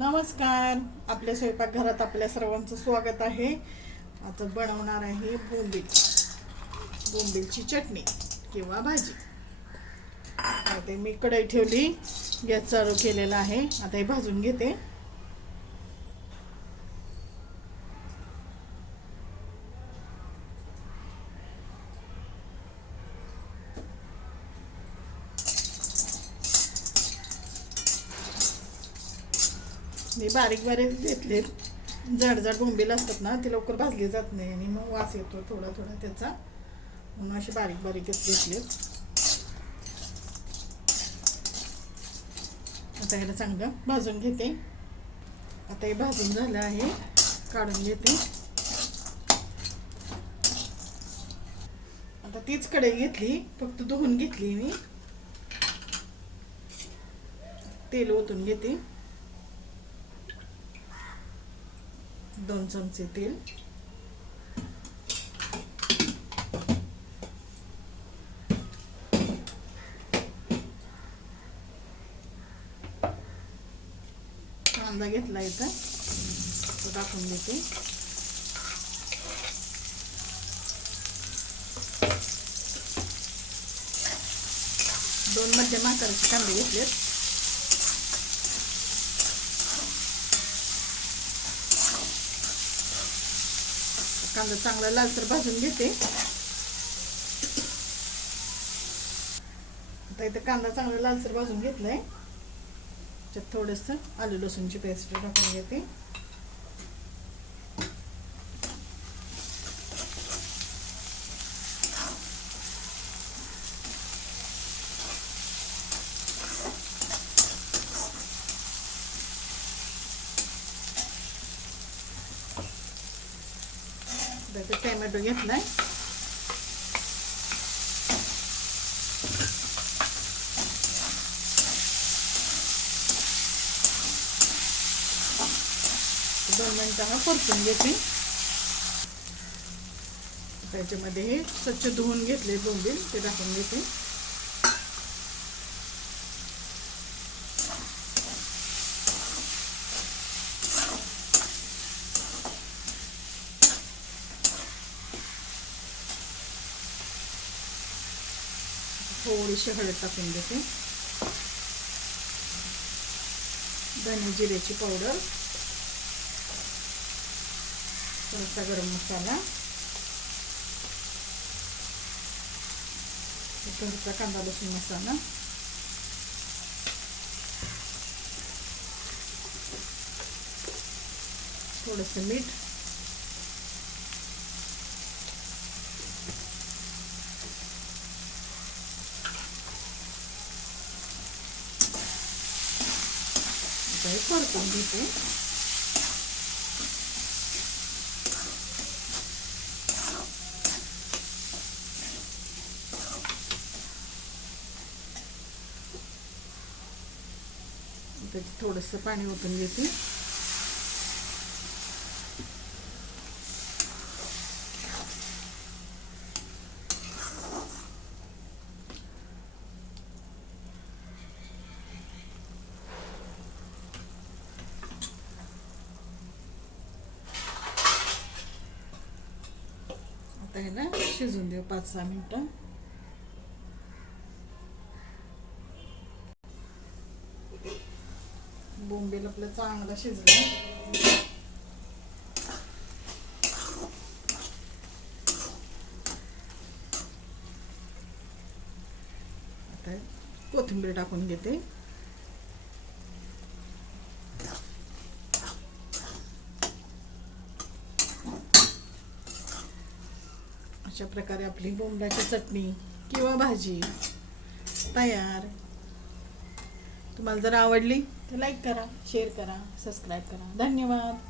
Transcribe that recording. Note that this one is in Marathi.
नमस्कार. आपल्या स्वयंपाकघरात आपल्या सर्वांचं स्वागत आहे. आता बनवणार आहे बोंबील. बोंबीलची चटणी किंवा भाजी. आता मी कढई ठेवली. गॅस चालू केलेला आहे. आता हे भाजून घेते. मी बारीक बारीक घेतले. जड जड बोंबील असतात ना ते लवकर भाजली जात नाही आणि मग वास येतो थोडा थोडा त्याचा. म्हणून असे बारीक बारीकच घेतले आता याला चांगलं भाजून घेते. आता हे भाजून झालं आहे काढून घेते. आता तीच कढई घेतली फक्त धुवून घेतली मी. तेल ओतून घेते. दोन चमचे तेल. कांदा घेतला इथं. तो टाकून देते. दोन मध्यम आकाराचे कांदे घेतलेत. कांदा चांगला लालसर भाजून घेते. आता इथं कांदा चांगला लालसर भाजून घेतलाय. त्याच्यात थोडंसं आलू लसूणची पेस्ट टाकून घेते. त्याचे टॅमॅटो घेतलाय दोन मिनिटांना परतून घेते. त्याच्यामध्ये हे स्वच्छ धुवून घेतले बोंबील ते टाकून घेते. थोडीशी हळद टाकून देते धने जिऱ्याची पावडर थोडासा गरम मसाला. घरचा कांदा लसूण मसाला. थोडंसं मीठ. हे परतून घेते त्याच्यात थोडंसं पाणी ओतून घेते. आता ह्याला शिजून देऊ पाच सहा मिनटं. बोंबेल आपलं चांगलं शिजलं आता कोथिंबीर टाकून घेते. अशा प्रकारे आपली बोंबलाची चटणी किंवा भाजी तयार. तुम्हाला जर आवडली तर लाईक करा शेअर करा सबस्क्राईब करा. धन्यवाद.